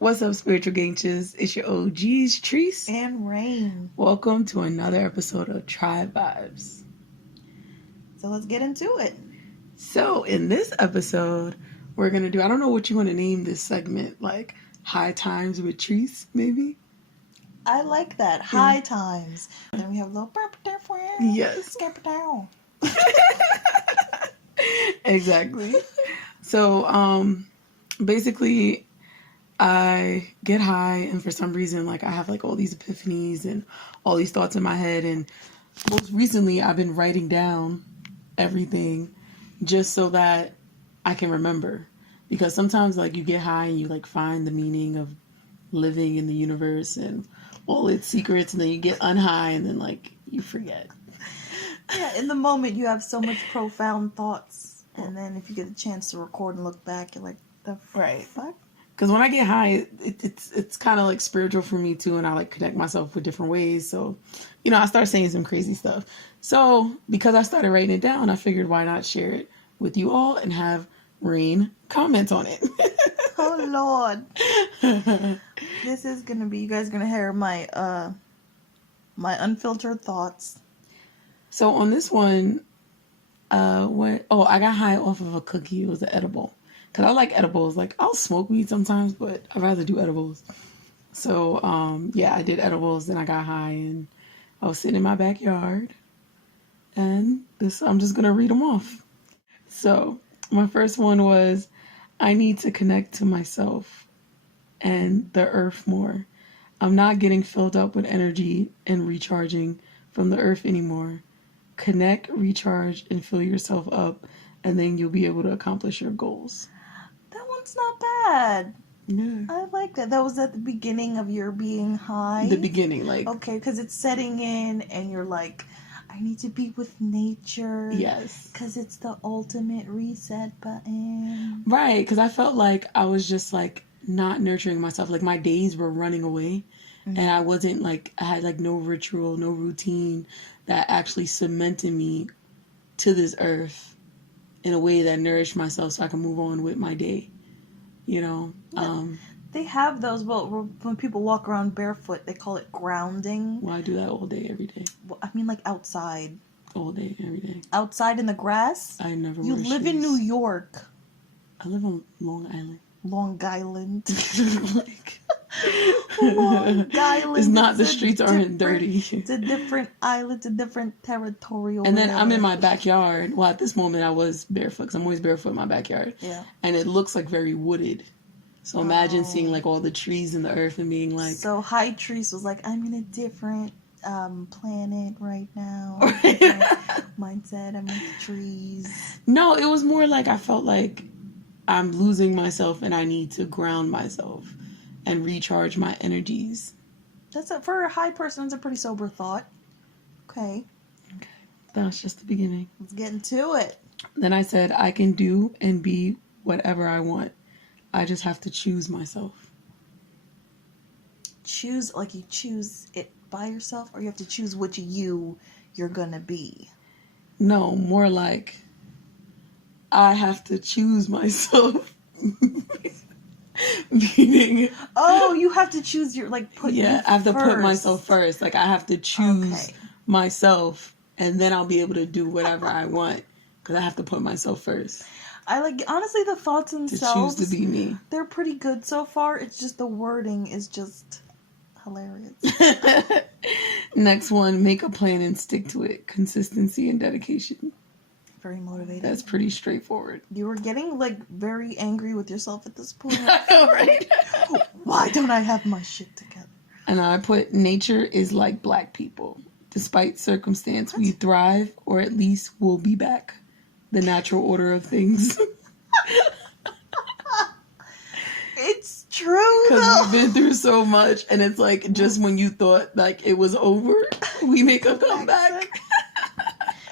What's up, spiritual gangsters? It's your OGs, Trice. And Rane. Welcome to another episode of Trybe Vibes. So let's get into it. So in this episode, we're going to do, I don't know what you want to name this segment, like High Times with Trice, maybe? I like that. High times. Then we have a little burp there for you. Yes. Skip it down. Exactly. So, basically, I get high, and for some reason, like, I have, like, all these epiphanies and all these thoughts in my head, and most recently, I've been writing down everything just so that I can remember. Because sometimes, like, you get high and you, like, find the meaning of living in the universe and all its secrets, and then you get unhigh, and then, like, you forget. Yeah, in the moment, you have so much profound thoughts, and then if you get a chance to record and look back, you're like, the fuck? Because when I get high, it's kind of like spiritual for me too, and I like connect myself with different ways. So, you know, I start saying some crazy stuff. So because I started writing it down, I figured why not share it with you all and have Rane comment on it. Oh Lord. This is gonna be, you guys are gonna hear my my unfiltered thoughts. So on this one, I got high off of a cookie. It was an edible. Because I like edibles. Like, I'll smoke weed sometimes, but I'd rather do edibles. So, I did edibles, then I got high, and I was sitting in my backyard. And I'm just going to read them off. So, my first one was, I need to connect to myself and the earth more. I'm not getting filled up with energy and recharging from the earth anymore. Connect, recharge, and fill yourself up, and then you'll be able to accomplish your goals. That one's not bad. Yeah. I like that. That was at the beginning of your being high. The beginning, like... Okay, because it's setting in, and you're like, I need to be with nature. Yes. Because it's the ultimate reset button. Right, because I felt like I was just, like, not nurturing myself. Like, my days were running away, and I wasn't, like... I had, like, no ritual, no routine that actually cemented me to this earth in a way that nourished myself so I can move on with my day, you know? Yeah. They have those, but when people walk around barefoot, they call it grounding. Well, I do that all day, every day. Well, I mean, like outside. All day, every day. Outside in the grass? I never You wear live shoes. in New York. I live on Long Island. Long Island. Like... Long Island. It's not, the streets aren't dirty. It's a different island, it's a different territorial. And then I'm in my backyard. Well, at this moment I was barefoot, because I'm always barefoot in my backyard. Yeah. And it looks like very wooded. So imagine seeing like all the trees in the earth and being like... So High Trice was like, I'm in a different planet right now. Mindset, I'm in the trees. No, it was more like I felt like I'm losing myself and I need to ground myself and recharge my energies. For a high person, it's a pretty sober thought. Okay. That's just the beginning. Let's get into it. Then I said, I can do and be whatever I want. I just have to choose myself. Choose, like you choose it by yourself, or you have to choose which you're gonna be? No, more like I have to choose myself. Meaning, oh, you have to choose your, like, put you I have to first. put myself first. Like, I have to choose myself, and then I'll be able to do whatever I want, because I have to put myself first. I like, honestly, the thoughts themselves, to choose to be me. They're pretty good so far. It's just the wording is just hilarious. Next one, make a plan and stick to it. Consistency and dedication. Very motivating. That's pretty straightforward. You were getting, like, very angry with yourself at this point. I know, right? Why don't I have my shit together? And I put, nature is like black people. Despite circumstance, we thrive, or at least we'll be back. The natural order of things. It's true, because we've been through so much, and it's like, just when you thought like it was over, we make a comeback.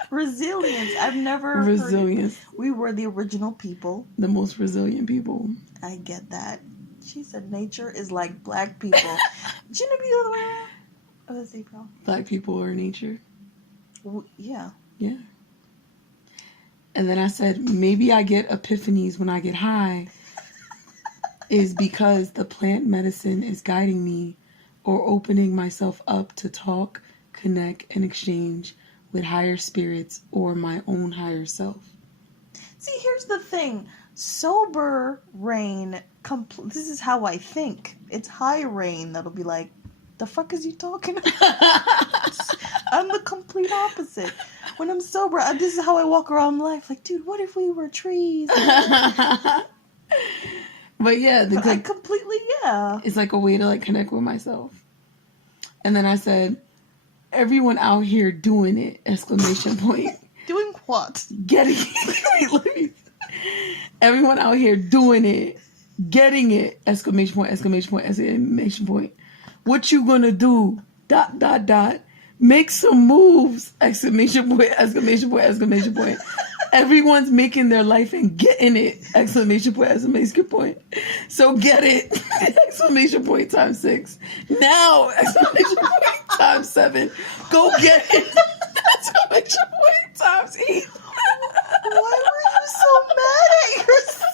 Resilience. I've never resilience. We were the original people. The most resilient people. I get that. She said nature is like black people. Shouldn't it be the other way around? Oh, let's see, bro. Black people are nature. Yeah. Yeah. And then I said, maybe I get epiphanies when I get high. is because the plant medicine is guiding me or opening myself up to talk, connect, and exchange with higher spirits or my own higher self. See, here's the thing. Sober Rane, this is how I think. It's high Rane that'll be like, the fuck is you talking about? I'm the complete opposite. When I'm sober, this is how I walk around life. Like, dude, what if we were trees? But yeah, I completely, yeah. It's like a way to like connect with myself. And then I said, everyone out here doing it! Exclamation point. Doing what? Getting it. Everyone out here doing it. Getting it! Exclamation point, exclamation point, exclamation point. What you gonna do? ... Make some moves! Exclamation point, exclamation point, exclamation point. Everyone's making their life and getting it! Exclamation point, exclamation point. So get it! Exclamation point times 6. Now! Exclamation point times 7. Go get it! Exclamation point times 8. Why were you so mad at yourself?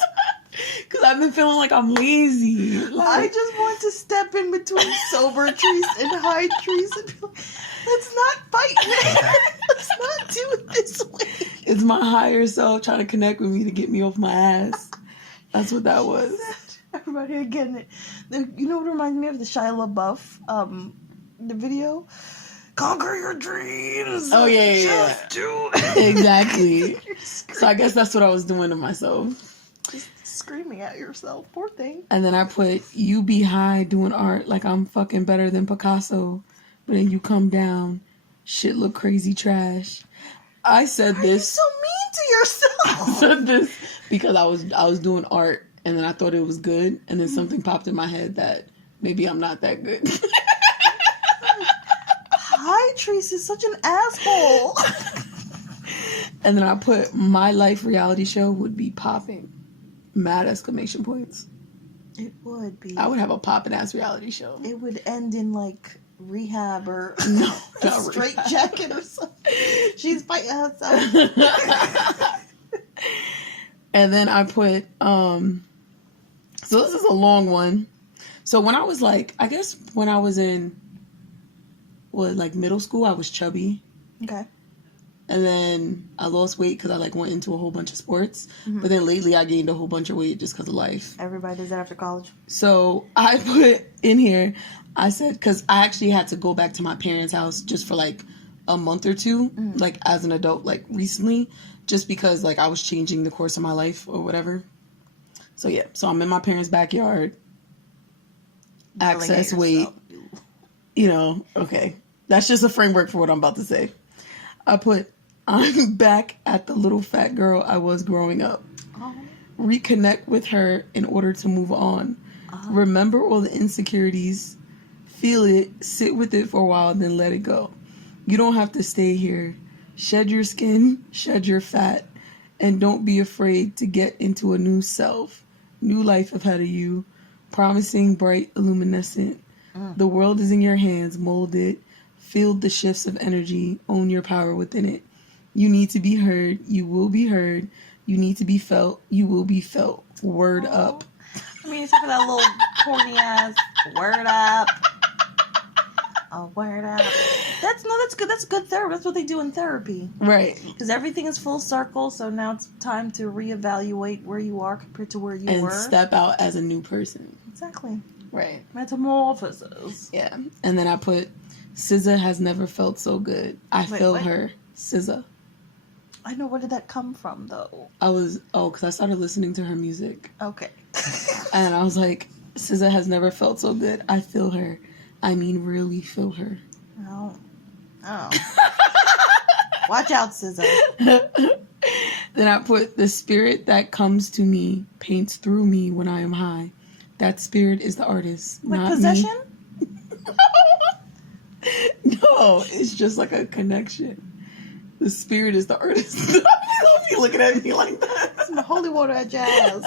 Because I've been feeling like I'm lazy. I just want to step in between sober Trice and high Trice and be like, let's not fight, man. Let's not do it this way. It's my higher self trying to connect with me to get me off my ass. That's what that was. Everybody here getting it. You know what reminds me of the Shia LaBeouf, the video? Conquer your dreams. Oh, yeah. Just do it. Exactly. So I guess that's what I was doing to myself. Just screaming at yourself. Poor thing. And then I put, you be high doing art like I'm fucking better than Picasso. But then you come down, shit look crazy trash. I said this. Why are you so mean to yourself? I said this because I was doing art and then I thought it was good. And then something popped in my head that maybe I'm not that good. High Trice is such an asshole. And then I put, my life reality show would be popping. Mad exclamation points. It would be. I would have a popping ass reality show. It would end in like rehab or no, a straight jacket or something. She's fighting herself. And then I put, so this is a long one. So when I was like, I guess when I was in, like middle school, I was chubby. Okay. And then I lost weight because I like went into a whole bunch of sports. Mm-hmm. But then lately I gained a whole bunch of weight just because of life. Everybody does that after college. So I put in here, I said, because I actually had to go back to my parents' house just for like a month or two, like as an adult, like recently, just because like I was changing the course of my life or whatever. So yeah, so I'm in my parents' backyard. Access weight. You know, okay. That's just a framework for what I'm about to say. I put, I'm back at the little fat girl I was growing up. Oh. Reconnect with her in order to move on. Remember all the insecurities. Feel it. Sit with it for a while, then let it go. You don't have to stay here. Shed your skin. Shed your fat. And don't be afraid to get into a new self. New life ahead of you. Promising, bright, luminescent. The world is in your hands. Mold it. Feel the shifts of energy. Own your power within it. You need to be heard. You will be heard. You need to be felt. You will be felt. Word up. I mean, except for that little corny ass word up. A word up. That's good. That's good therapy. That's what they do in therapy. Right. Because everything is full circle. So now it's time to reevaluate where you are compared to where you were. And step out as a new person. Exactly. Right. Metamorphosis. Yeah. And then I put, SZA has never felt so good. I feel her. SZA. I know. Where did that come from, though? Because I started listening to her music. Okay. And I was like, SZA has never felt so good. I feel her. I mean, really feel her. Oh. Watch out, SZA. Then I put, the spirit that comes to me paints through me when I am high. That spirit is the artist, like not possession? Me. No, it's just like a connection. The spirit is the artist. Don't be looking at me like that. Some holy water at jazz.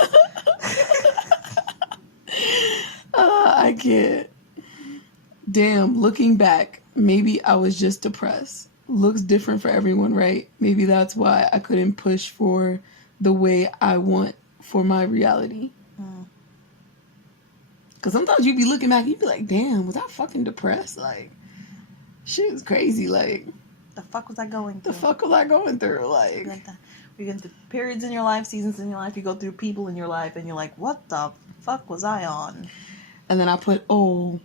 I can't. Damn, looking back, maybe I was just depressed. Looks different for everyone, right? Maybe that's why I couldn't push for the way I want for my reality. Because sometimes you be looking back, you be like, damn, was I fucking depressed? Like, shit is crazy. Like, The fuck was I going through? the fuck was I going through? Like, you get through periods in your life, seasons in your life. You go through people in your life, and you're like, what the fuck was I on? and then I put, oh,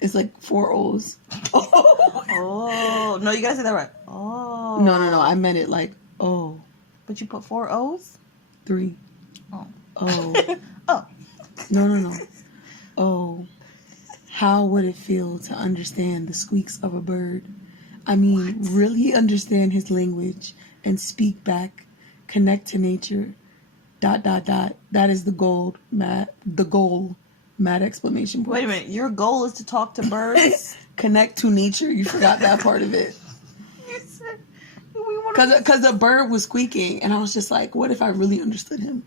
it's like 4 O's. Oh, no, you gotta say that right. Oh. No. I meant it like, oh. But you put 4 O's? 3. Oh. Oh. Oh. No. Oh. How would it feel to understand the squeaks of a bird? I mean, really understand his language and speak back, connect to nature, ... That is the goal, Matt. The goal, Matt, exclamation point. Wait a minute, your goal is to talk to birds? Connect to nature? You forgot that part of it. You said we want to... Because the bird was squeaking, and I was just like, what if I really understood him?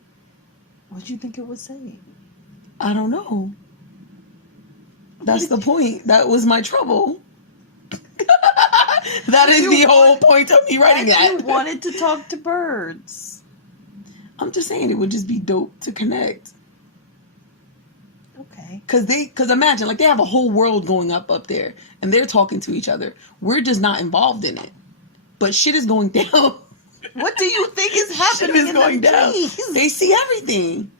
What do you think it was saying? I don't know. That's the point. That was my trouble. That is the whole point of me writing that. You wanted to talk to birds. I'm just saying it would just be dope to connect. Okay. Because imagine, like, they have a whole world going up there, and they're talking to each other. We're just not involved in it. But shit is going down. What do you think is happening Shit is in going the down. trees? They see everything.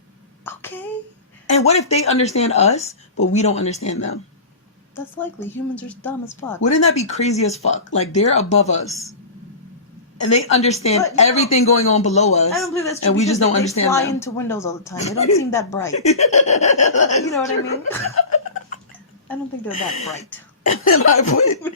Okay. And what if they understand us, but we don't understand them? That's likely. Humans are dumb as fuck. Wouldn't that be crazy as fuck? Like, they're above us. And they understand But, everything going on below us. I don't believe that's true. And we because just don't they understand fly them. into windows all the time. They don't seem that bright. You know what I mean? I don't think they're that bright. And I put,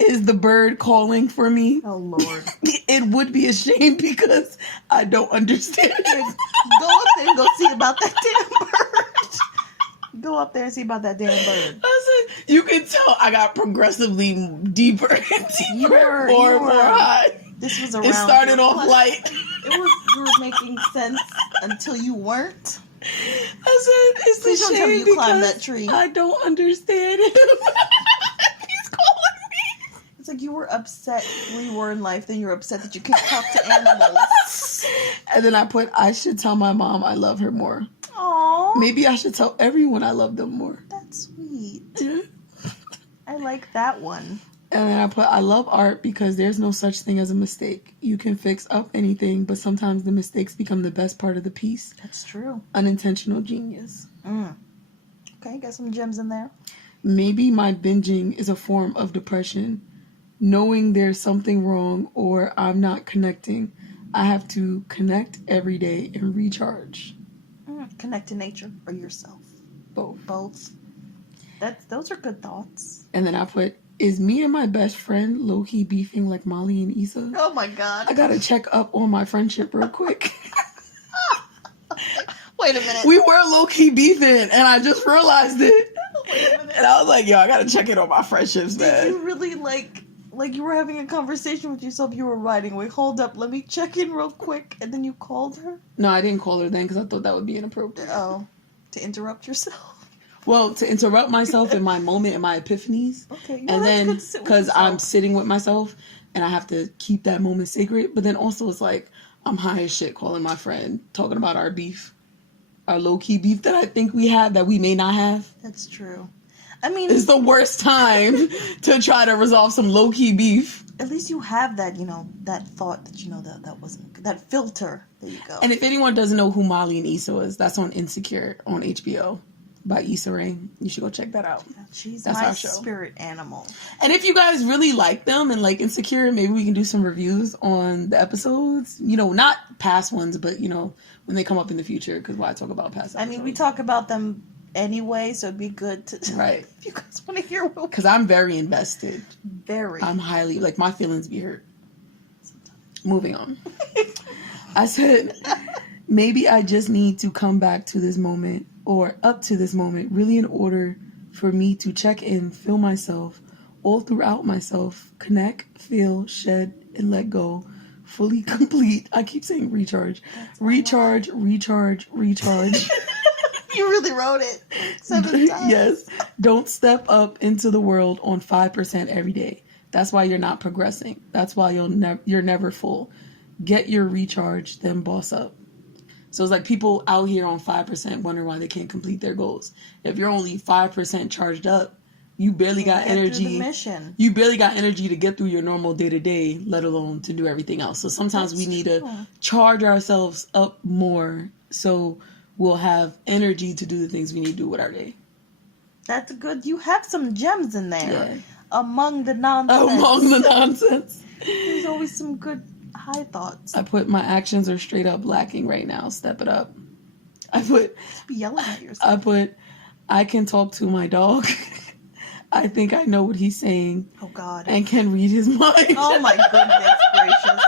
is the bird calling for me? Oh, Lord. It would be a shame because I don't understand it. Go up there and go see about that damn bird. Go up there and see about that damn bird. I said, you can tell I got progressively deeper and deeper, more and more high. This was around. It started off light. You were making sense until you weren't. I said, it's Please a don't tell me shame you climbed because that tree. I don't understand him. He's calling me. It's like you were upset where you were in life, then you were upset that you couldn't talk to animals. And then I put, I should tell my mom I love her more. Aww. Maybe I should tell everyone I love them more. That's sweet. Yeah. I like that one. And then I put, I love art because there's no such thing as a mistake. You can fix up anything, but sometimes the mistakes become the best part of the piece. That's true. Unintentional genius. Okay, got some gems in there. Maybe my binging is a form of depression. Knowing there's something wrong or I'm not connecting, I have to connect every day and recharge. Connect to nature or yourself. Both. Those are good thoughts. And then I put, is me and my best friend low-key beefing like Molly and Issa? Oh my God. I gotta check up on my friendship real quick. Wait a minute. We were low-key beefing, and I just realized it. Wait a minute. And I was like, yo, I gotta check in on my friendships, man. Did you really like you were having a conversation with yourself, you were writing, wait, hold up, let me check in real quick, and then you called her? No, I didn't call her then because I thought that would be inappropriate. Oh, to interrupt yourself? Well, to interrupt myself in my moment and my epiphanies. Okay. And then, because I'm sitting with myself and I have to keep that moment sacred. But then also it's like, I'm high as shit calling my friend, talking about our beef. Our low-key beef that I think we have that we may not have. That's true. I mean, it's the worst time to try to resolve some low-key beef. At least you have that, that thought that, that wasn't, that filter. There you go. And if anyone doesn't know who Molly and Issa is, that's on Insecure on HBO by Issa Rane. You should go check that out. She's that's my our show. Spirit animal. And if you guys really like them and like Insecure, maybe we can do some reviews on the episodes. Not past ones, but when they come up in the future. Because why talk about past episodes? I mean, we talk about them anyway, so it'd be good to right. If you guys want to hear, because I'm very invested. Very. I'm highly my feelings be hurt. Sometimes. Moving on. I said maybe I just need to come back to this moment or up to this moment really in order for me to check in, feel myself all throughout myself, connect, feel, shed, and let go. Fully complete. I keep saying recharge. Recharge. You really wrote it 7 times. Yes. Don't step up into the world on 5% every day. That's why you're not progressing. That's why you're never full. Get your recharge, then boss up. So it's like people out here on 5% wonder why they can't complete their goals. If you're only 5% charged up, you barely got energy. Mission. You barely got energy to get through your normal day-to-day, let alone to do everything else. So sometimes we need to charge ourselves up more so we'll have energy to do the things we need to do with our day. That's good. You have some gems in there. Among the nonsense. There's always some good high thoughts. I put my actions are straight up lacking right now. Step it up. Be yelling at yourself. I can talk to my dog. I think I know what he's saying. Oh, God. And can read his mind. Oh, my goodness gracious.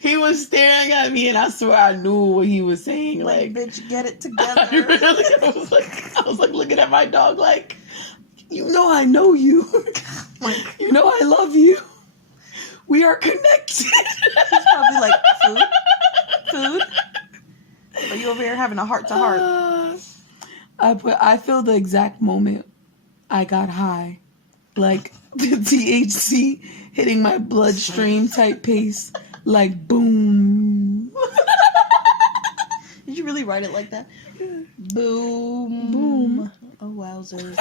He was staring at me, and I swear I knew what he was saying. Like bitch, get it together. I was like looking at my dog like, you know I know you. You know I love you. We are connected. He's probably like, food? Are you over here having a heart-to-heart? I feel the exact moment I got high. Like the THC hitting my bloodstream type pace. Like, boom. Did you really write it like that? Boom. Boom. Oh, wowzers.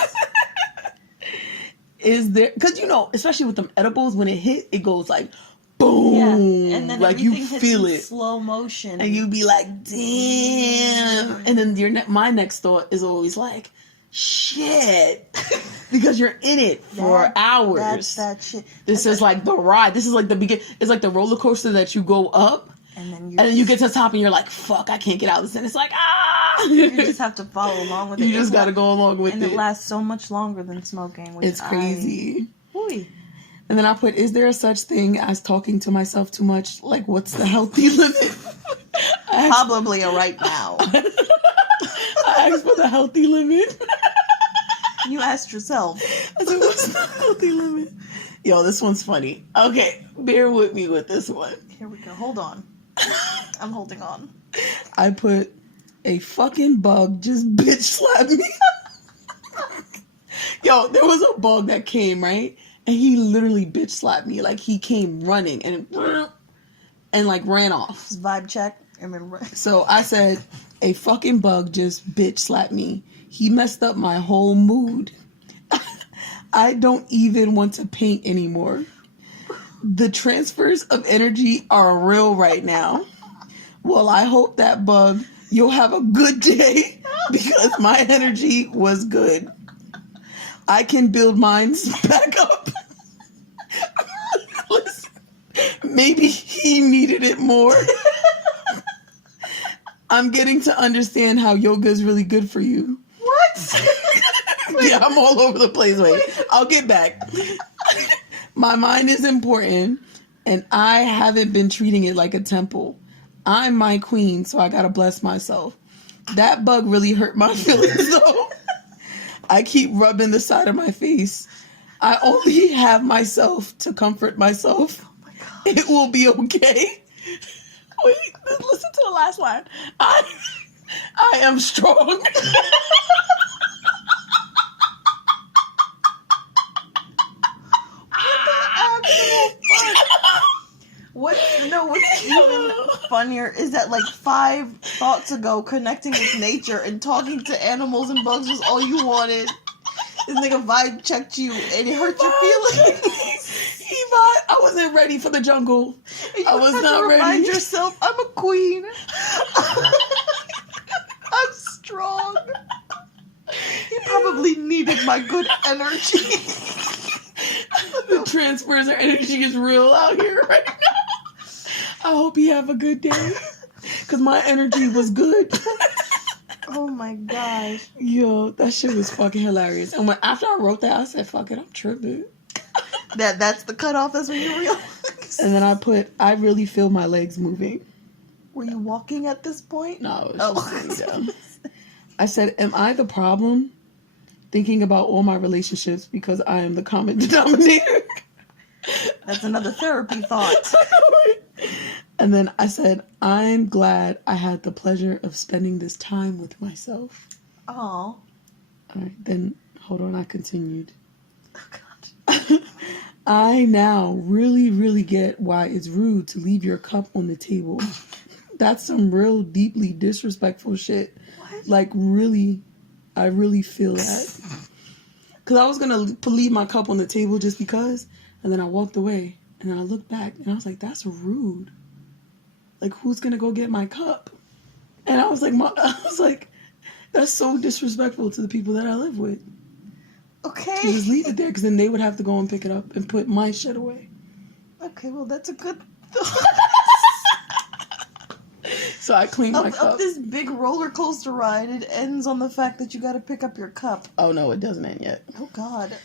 Is there, because especially with them edibles, when it hit, it goes like boom. Yeah. And then like you feel it. Slow motion. And you be like, damn. And then my next thought is always like, shit. Because you're in it for hours. That's that shit. This is like the ride. This is like the beginning. It's like the roller coaster that you go up. And then you get to the top and you're like, fuck, I can't get out of this. And it's like, You just have to follow along with it. You just got to go along with it. And it lasts so much longer than smoking. It's crazy. And then I put, is there a such thing as talking to myself too much? Like, what's the healthy limit? Probably a right now. I asked for the healthy limit. You asked yourself. I said, what's the healthy limit? Yo, this one's funny. Okay, bear with me with this one. Here we go. Hold on. I'm holding on. I put, a fucking bug just bitch slapped me. Yo, there was a bug that came, right? And he literally bitch slapped me. Like, he came running and like ran off. Vibe check. So I said, a fucking bug just bitch slapped me. He messed up my whole mood. I don't even want to paint anymore. The transfers of energy are real right now. Well, I hope that bug, you'll have a good day because my energy was good. I can build mines back up. Listen, maybe he needed it more. I'm getting to understand how yoga is really good for you. What? Yeah, I'm all over the place. Wait, I'll get back. My mind is important, and I haven't been treating it like a temple. I'm my queen, so I gotta bless myself. That bug really hurt my feelings, though. I keep rubbing the side of my face. I only have myself to comfort myself. Oh my gosh. It will be okay. Wait, listen to the last line. I am strong. What's even funnier is that like 5 thoughts ago, connecting with nature and talking to animals and bugs was all you wanted. This nigga vibe checked you and it hurt your feelings. I wasn't ready for the jungle. I was not ready. Remind yourself, I'm a queen. I'm strong. You probably needed my good energy. The transfers of energy is real out here right now. I hope you have a good day. Because my energy was good. Oh my gosh. Yo, that shit was fucking hilarious. And after I wrote that, I said, fuck it, I'm tripping. That's the cutoff. That's when you realize. And then I put, I really feel my legs moving. Were you walking at this point? No, I was just sitting down. I said, am I the problem? Thinking about all my relationships because I am the common denominator. That's another therapy thought. And then I said, I'm glad I had the pleasure of spending this time with myself. Oh. All right, then, hold on, I continued. Oh, God. I now really, really get why it's rude to leave your cup on the table. That's some real deeply disrespectful shit. What? Like, really, I really feel that. Because I was going to leave my cup on the table just because, and then I walked away, and then I looked back, and I was like, that's rude. Like, who's going to go get my cup? And I was like, that's so disrespectful to the people that I live with. Okay. To just leave it there, because then they would have to go and pick it up and put my shit away. Okay, well, that's a good... So I cleaned my cup. Of this big roller coaster ride, it ends on the fact that you got to pick up your cup. Oh, no, it doesn't end yet. Oh, God.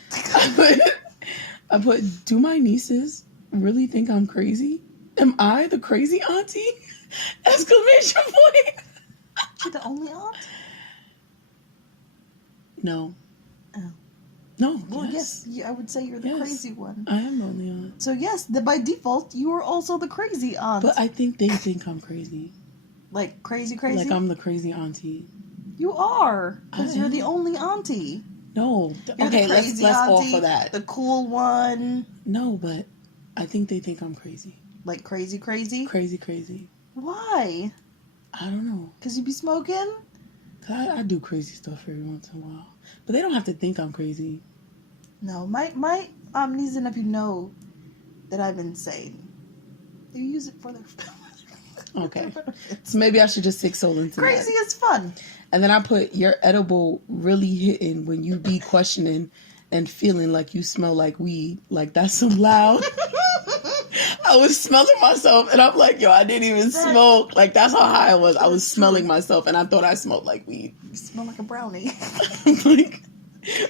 I put, do my nieces really think I'm crazy? Am I the crazy auntie? Exclamation point. You're the only aunt? No. Oh. No. Well, yes, I would say you're the crazy one. I am the only aunt. So, yes, by default, you are also the crazy aunt. But I think they think I'm crazy. Like, crazy? Like I'm the crazy auntie. You are. Because you're the only auntie. No. You're okay, let's off of that. The cool one. No, but I think they think I'm crazy. Like crazy? Crazy. Why? I don't know. Because you be smoking? I do crazy stuff every once in a while. But they don't have to think I'm crazy. No, my niece and nephew know that I'm insane. They use it for their Okay. So maybe I should just take soul into crazy that. is fun. And then I put, your edible really hitting when you be questioning and feeling like you smell like weed. Like, that's some loud. I was smelling myself, and I'm like, yo, I didn't even smoke. Like, that's how high I was. I was smelling myself, and I thought I smelled like weed. You smell like a brownie.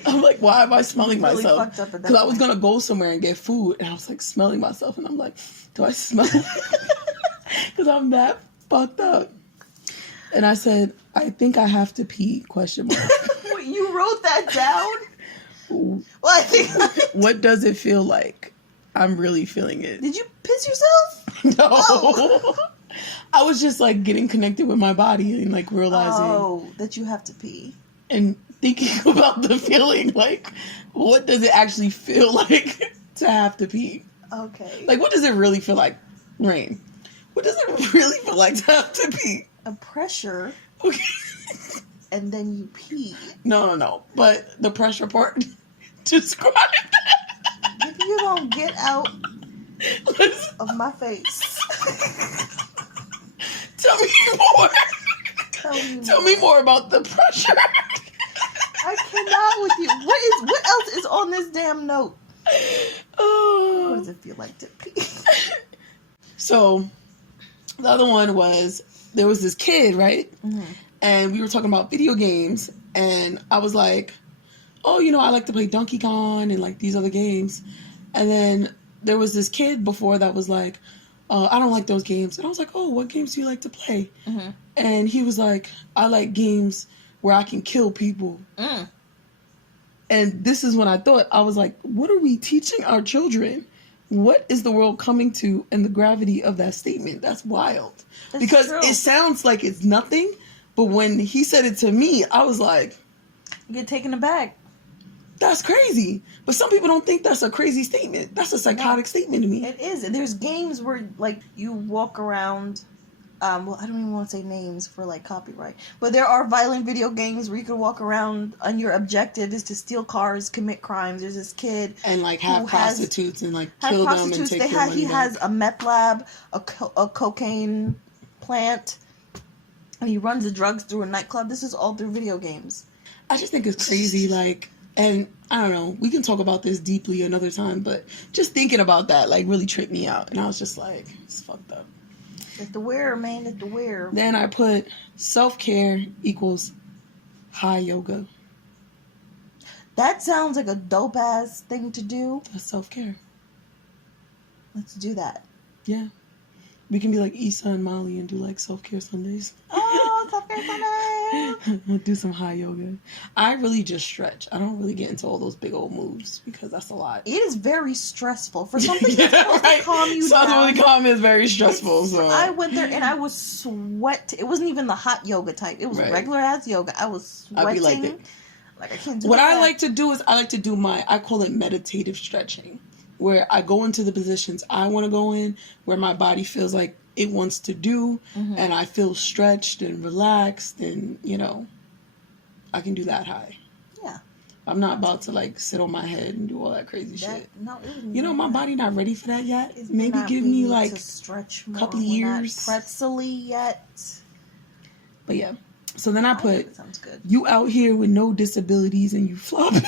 I'm like, why am I smelling really myself? Because I was going to go somewhere and get food, and I was like smelling myself, and I'm like, do I smell? Because I'm that fucked up. And I said, I think I have to pee, question mark. Wait, you wrote that down? Well, I think... What does it feel like? I'm really feeling it. Did you piss yourself? No. Oh. I was just like getting connected with my body and like realizing. Oh, that you have to pee. And thinking about the feeling, like, what does it actually feel like to have to pee? Okay. Like, what does it really feel like, Rane? What does it really feel like to have to pee? A pressure. Okay. And then you pee. No. But the pressure part, describe that. If you don't get out of my face. Tell me more. Tell me more about the pressure. I cannot with you. What else is on this damn note? Oh. What does it feel like to pee? So, the other one was, there was this kid, right? Mm-hmm. And we were talking about video games, and I was like, oh, I like to play Donkey Kong and like these other games. And then there was this kid before that was like, I don't like those games. And I was like, oh, what games do you like to play? Mm-hmm. And he was like, I like games where I can kill people. Mm. And this is when I was like, what are we teaching our children? What is the world coming to, and the gravity of that statement? That's wild. That's because true. It sounds like it's nothing, but when he said it to me, I was like, you get taken aback. That's crazy. But some people don't think that's a crazy statement. That's a psychotic statement to me. It is. And there's games where, like, you walk around... well, I don't even want to say names for, like, copyright. But there are violent video games where you can walk around and your objective is to steal cars, commit crimes. There's this kid... And, like, have prostitutes and, like, kill them and take their money He back. has a meth lab, a cocaine plant, and he runs the drugs through a nightclub. This is all through video games. I just think it's crazy, like... And I don't know, we can talk about this deeply another time, but just thinking about that, like, really tripped me out. And I was just like, it's fucked up. It's the wear, man. It's the wear. Then I put self-care equals high yoga. That sounds like a dope-ass thing to do. That's self-care. Let's do that. Yeah. We can be like Issa and Molly and do, like, self-care Sundays. Oh, self-care Sunday! Do some high yoga. I really just stretch. I don't really get into all those big old moves because that's a lot. It is very stressful. For something that's supposed to calm you down. Something really calm is very stressful. So I went there and I was sweating. It wasn't even the hot yoga type. It was regular ass yoga. I was sweating. I'd be like that. Like, I can't do what that. I like to do is I call it meditative stretching, where I go into the positions I want to go in, where my body feels like it wants to do, and I feel stretched and relaxed, and I can do that high. Yeah. I'm not about to like sit on my head and do all that crazy shit. No, My body not ready for that yet. Is Maybe not, give we me need like to stretch more. couple We're years. not pretzely yet. But yeah. So then I put, that sounds good. You out here with no disabilities and you flopping.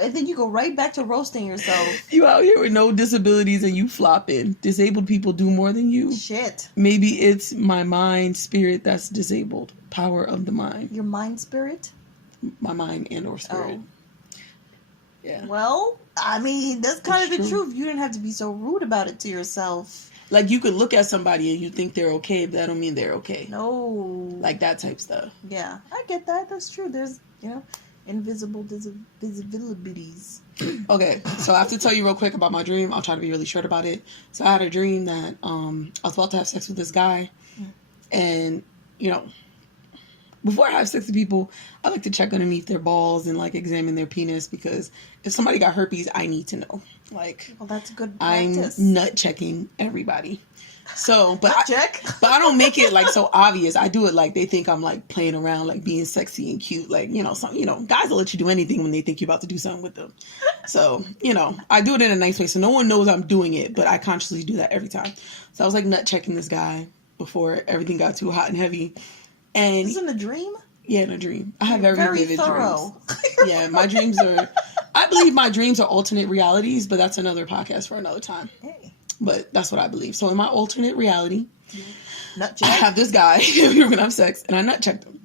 And then you go right back to roasting yourself. You out here with no disabilities and you flopping. Disabled people do more than you. Shit. Maybe it's my mind spirit that's disabled. Power of the mind. Your mind spirit? My mind and or spirit. Oh. Yeah. Well, I mean, that's kind of the truth. You didn't have to be so rude about it to yourself. Like, you could look at somebody and you think they're okay, but that don't mean they're okay. No. Like that type stuff. Yeah, I get that. That's true. There's, invisible visibilities. Okay, so I have to tell you real quick about my dream. I'll try to be really short about it. So I had a dream that I was about to have sex with this guy. And, before I have sex with people, I like to check underneath their balls and like examine their penis, because if somebody got herpes, I need to know. Like, well, that's good practice. I'm nut checking everybody. So, but I don't make it like so obvious. I do it like they think I'm like playing around, like being sexy and cute. Like, guys will let you do anything when they think you're about to do something with them. So, I do it in a nice way. So no one knows I'm doing it, but I consciously do that every time. So I was like nut checking this guy before everything got too hot and heavy. And this is in a dream? Yeah, in a dream. I have very vivid thorough. dreams. Yeah, my dreams are, I believe my dreams are alternate realities, but that's another podcast for another time. Hey. But that's what I believe. So in my alternate reality, I have this guy, we were going to have sex, and I nut checked him.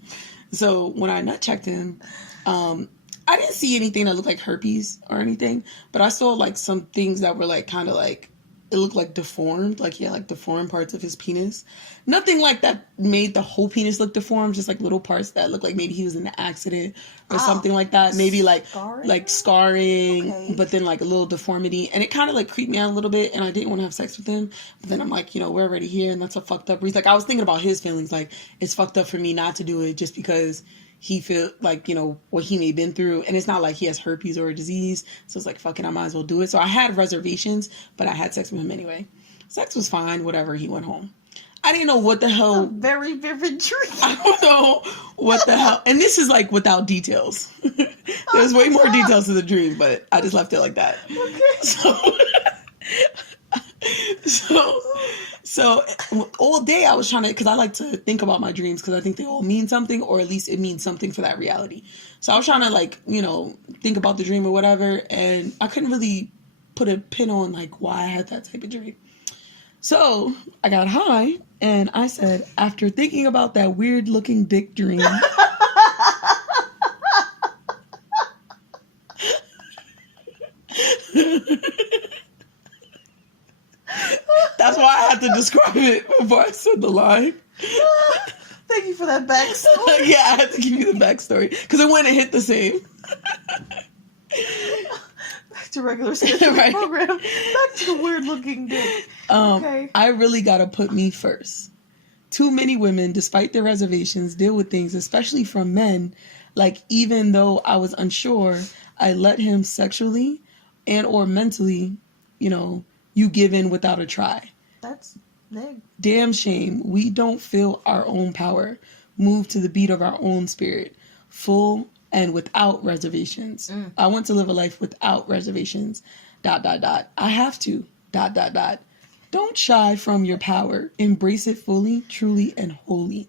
So when I nut checked him, I didn't see anything that looked like herpes or anything, but I saw like some things that were like kind of like, it looked like deformed, like he had like deformed parts of his penis. Nothing like that made the whole penis look deformed, just like little parts that looked like maybe he was in an accident or something like that. Maybe like scarring, okay. But then like a little deformity. And it kind of like creeped me out a little bit, and I didn't want to have sex with him. But then I'm like, we're already here, and that's a fucked up. He's like, I was thinking about his feelings, like it's fucked up for me not to do it just because he feel like, what he may have been through. And it's not like he has herpes or a disease. So it's like, fuck it, I might as well do it. So I had reservations, but I had sex with him anyway. Sex was fine, whatever. He went home. I didn't know what the hell. A very vivid dream. I don't know what the hell. And this is like without details. There's way more details to the dream, but I just left it like that. Okay. So all day I was trying to, because I like to think about my dreams because I think they all mean something, or at least it means something for that reality. So I was trying to like, think about the dream or whatever, and I couldn't really put a pin on like why I had that type of dream. So I got high, and I said, after thinking about that weird looking dick dream, that's why I had to describe it before I said the line. Thank you for that backstory. Yeah, I had to give you the backstory because it wouldn't hit the same. Back to regular schedule right. Program. Back to the weird looking dick. Okay. I really gotta put me first. Too many women, despite their reservations, deal with things, especially from men, like even though I was unsure, I let him sexually and or mentally, you give in without a try. That's big. Damn shame. We don't feel our own power. Move to the beat of our own spirit. Full and without reservations. I want to live a life without reservations. ... I have to ... Don't shy from your power. Embrace it fully, truly, and wholly.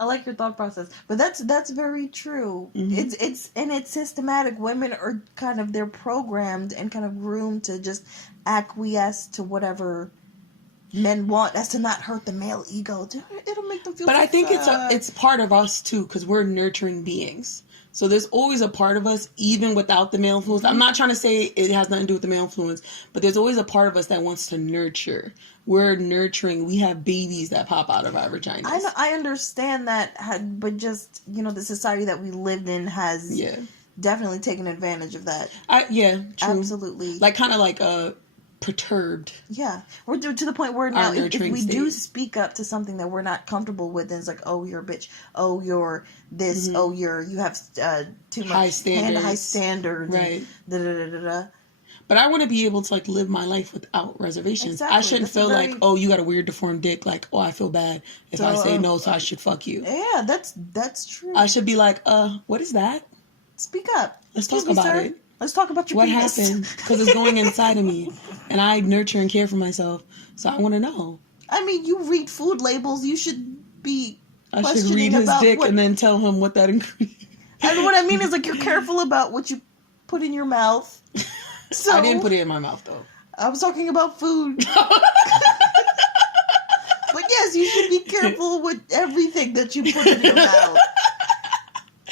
I like your thought process, but that's very true. Mm-hmm. It's systematic. Women are kind of, they're programmed and kind of groomed to just acquiesce to whatever men want. That's to not hurt the male ego. It'll make them feel. But I think it's part of us too, because we're nurturing beings. So there's always a part of us, even without the male influence. I'm not trying to say it has nothing to do with the male influence, but there's always a part of us that wants to nurture. We're nurturing. We have babies that pop out of our vaginas. I understand that, but just, the society that we lived in has definitely taken advantage of that. True. Absolutely. Like, kind of like perturbed. Yeah. We're to the point where now if we do speak up to something that we're not comfortable with, then it's like, oh, you're a bitch. Oh, you're this. Mm-hmm. Oh, you have too much high standards. Right. Da. But I want to be able to like live my life without reservations. Exactly. I shouldn't feel like, oh, you got a weird deformed dick. Like, oh, I feel bad if I say no, so I should fuck you. Yeah, that's true. I should be like, what is that? Speak up. Let's talk about it. Let's talk about your What penis. happened? Because it's going inside of me, and I nurture and care for myself, so I want to know. I mean, you read food labels. You should be. I should read his dick and then tell him what that ingredient. And what I mean is, like, you're careful about what you put in your mouth. So I didn't put it in my mouth though. I was talking about food. But yes, you should be careful with everything that you put in your mouth.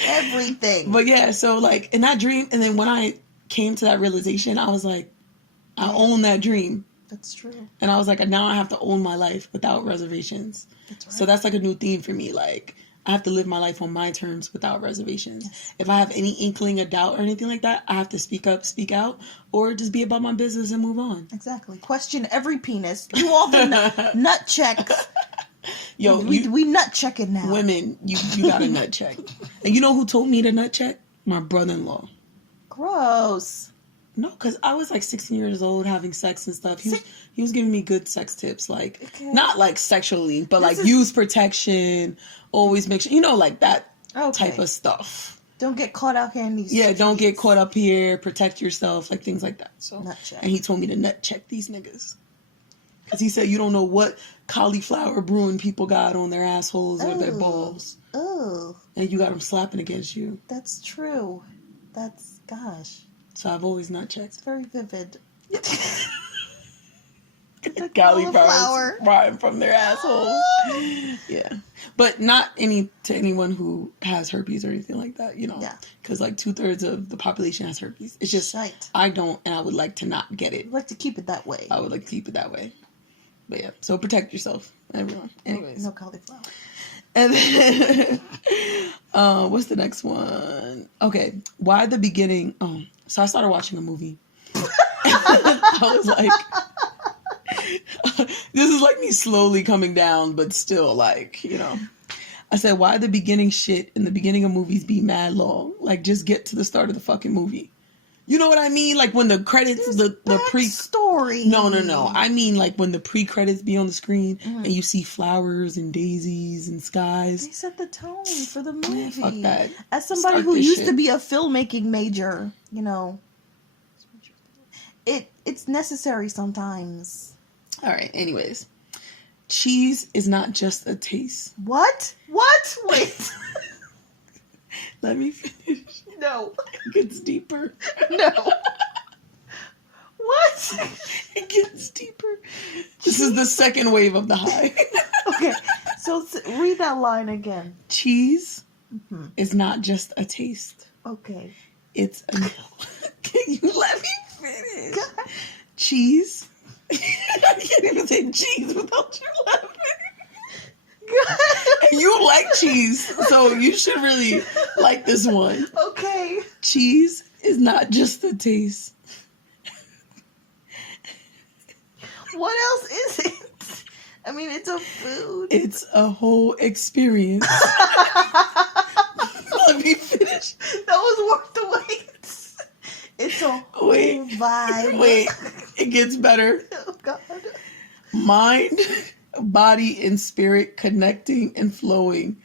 Everything. But yeah, so like in that dream, and then when I came to that realization, I was like, I own that dream. That's true. And I was like, now I have to own my life without reservations. That's right. So that's like a new theme for me. Like, I have to live my life on my terms without reservations. Yes. If I have any inkling of doubt or anything like that, I have to speak up, speak out, or just be about my business and move on. Exactly. Question every penis. Do all the nut checks. Yo, we nut checking now. Women, you got a nut check. And you know who told me to nut check? My brother-in-law. Gross. No, because I was like 16 years old having sex and stuff. He was giving me good sex tips. Like, not like sexually, but like use protection, always make sure, like that type of stuff. Don't get caught out here in these streets. Don't get caught up here, protect yourself, like things like that. So, nut check. And he told me to nut check these niggas. Because he said you don't know what cauliflower brewing people got on their assholes or their balls. Oh. And you got them slapping against you. That's true. Gosh. So I've always nut checked. It's very vivid. Cauliflowers rotting from their assholes. Yeah. But not to anyone who has herpes or anything like that, Yeah. Because like 2/3 of the population has herpes. It's just, I don't, and I would like to not get it. I'd like to keep it that way. I would like to keep it that way. But yeah, so protect yourself, everyone. Anyways. No cauliflower. And then, what's the next one? Okay, why the beginning? Oh, so I started watching a movie. I was like, this is like me slowly coming down, but still like, I said, why the beginning shit in the beginning of movies be mad long? Like, just get to the start of the fucking movie. You know what I mean? Like when the credits, the pre-story. No. I mean like when the pre-credits be on the screen and you see flowers and daisies and skies. They set the tone for the movie. Man, fuck that. As somebody who used to be a filmmaking major, it's necessary sometimes. All right. Anyways, cheese is not just a taste. What? Wait. Let me finish. No. It gets deeper. No. What? It gets deeper. This is the second wave of the high. Okay. So read that line again. Cheese is not just a taste. Okay. It's a meal. Can you let me finish? Cheese. I can't even say cheese without you laughing. And you like cheese, so you should really like this one. Okay. Cheese is not just a taste. What else is it? I mean, it's a food. It's a whole experience. Let me finish. That was worth the wait. It's a whole vibe. Wait, it gets better. Oh, God. Mind, body, and spirit connecting and flowing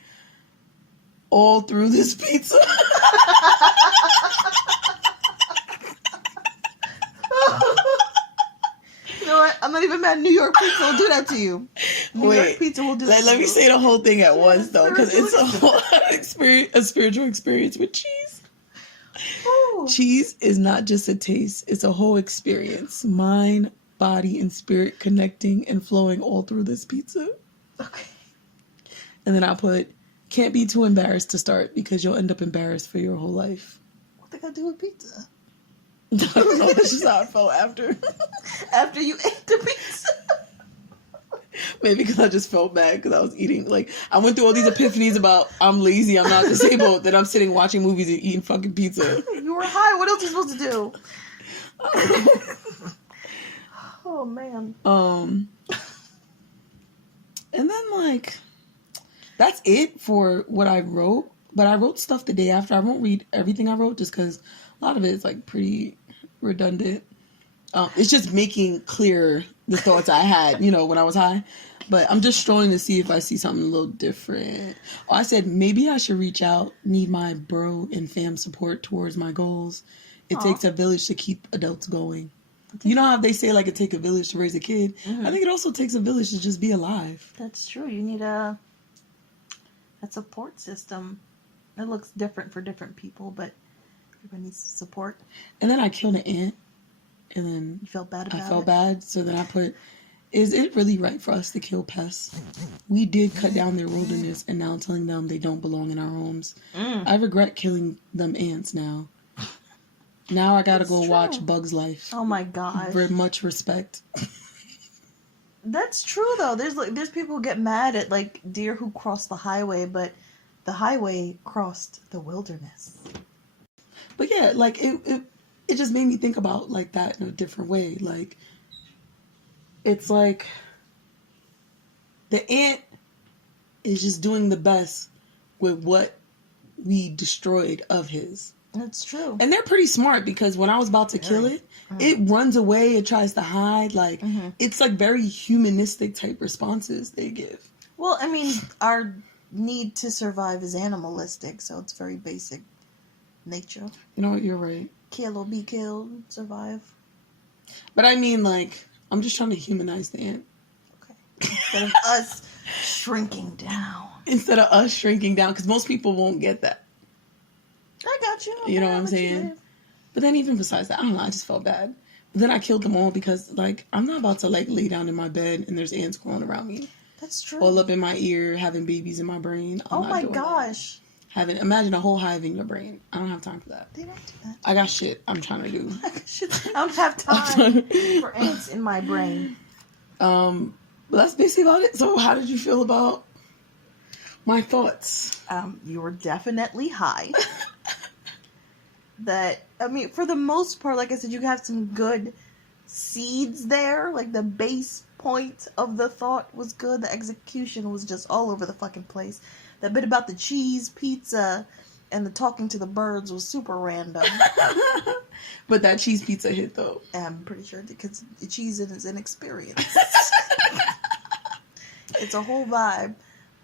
all through this pizza. You know what? I'm not even mad. New York pizza will do that to you. New York pizza will do that to you. Let me say the whole thing at once, though, because it's a whole experience, a spiritual experience with cheese. Ooh. Cheese is not just a taste. It's a whole experience. Mind, body, and spirit connecting and flowing all through this pizza. Okay. And then I'll put, can't be too embarrassed to start because you'll end up embarrassed for your whole life. What they got to do with pizza? I don't know. That's just how I felt after. After you ate the pizza? Maybe because I just felt bad because I was eating. Like, I went through all these epiphanies about I'm lazy, I'm not disabled, that I'm sitting watching movies and eating fucking pizza. You were high. What else are you supposed to do? Oh, man. And then, like, that's it for what I wrote. But I wrote stuff the day after. I won't read everything I wrote just because a lot of it is, like, pretty redundant. It's just making clear the thoughts I had, you know, when I was high. But I'm just strolling to see if I see something a little different. Oh, I said maybe I should reach out, need my bro and fam support towards my goals. It takes a village to keep adults going. You know how they say, like, it takes a village to raise a kid? I think it also takes a village to just be alive. That's true. You need a support system. It looks different for different people, but everybody needs support. And then I killed an ant. And then you felt bad about it? I felt bad. So then I put, is it really right for us to kill pests? We did cut down their wilderness, and now telling them they don't belong in our homes. I regret killing them ants now. Now I gotta go watch Bug's Life. Oh my gosh. Very much respect. That's true though. There's people who get mad at like deer who cross the highway, but the highway crossed the wilderness. But yeah, like it just made me think about like that in a different way. Like it's like the ant is just doing the best with what we destroyed of his. That's true. And they're pretty smart, because when I was about to kill it, it runs away, it tries to hide. Like, it's like very humanistic type responses they give. Well, I mean, our need to survive is animalistic, so it's very basic nature. You know what, you're right. Kill or be killed, survive. But I mean, like, I'm just trying to humanize the ant. Okay. Instead of us shrinking down. Instead of us shrinking down, because most people won't get that. I got you. You know what I'm saying? But then even besides that, I don't know, I just felt bad. But then I killed them all because, like, I'm not about to, like, lay down in my bed and there's ants crawling around me. That's true. All up in my ear, having babies in my brain. Oh my gosh. Imagine a whole hive in your brain. I don't have time for that. They don't do that. I got shit I'm trying to do. I don't have time for ants in my brain. But that's basically about it. So how did you feel about my thoughts? You were definitely high. I mean, for the most part, like I said, you have some good seeds there. Like, the base point of the thought was good. The execution was just all over the fucking place. That bit about the cheese, pizza, and the talking to the birds was super random. But that cheese pizza hit, though. I'm pretty sure, because the cheese is an experience. It's a whole vibe.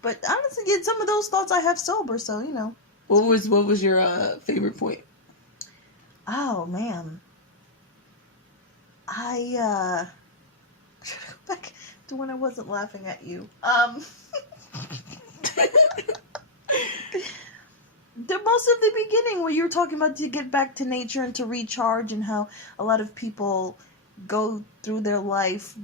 But honestly, some of those thoughts I have sober, so, you know. What was your favorite point? Oh, man. I should I go back to when I wasn't laughing at you. The most of the beginning, where you were talking about to get back to nature and to recharge, and how a lot of people go through their life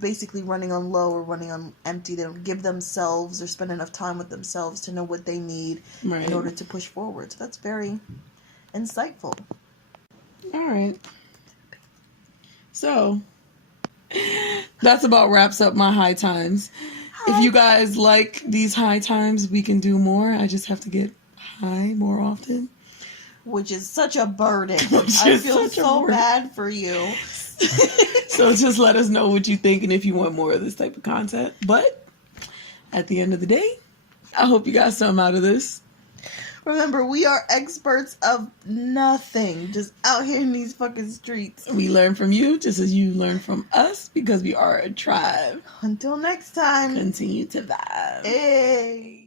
basically running on low or running on empty. They don't give themselves or spend enough time with themselves to know what they need in order to push forward. So that's very insightful. All right. So that's about wraps up my high times. If you guys like these high times, we can do more. I just have to get high more often. Which is such a burden. I feel so bad for you. So just let us know what you think and if you want more of this type of content. But at the end of the day, I hope you got something out of this. Remember, we are experts of nothing. Just out here in these fucking streets. We learn from you just as you learn from us, because we are a tribe. Until next time. Continue to vibe. Hey.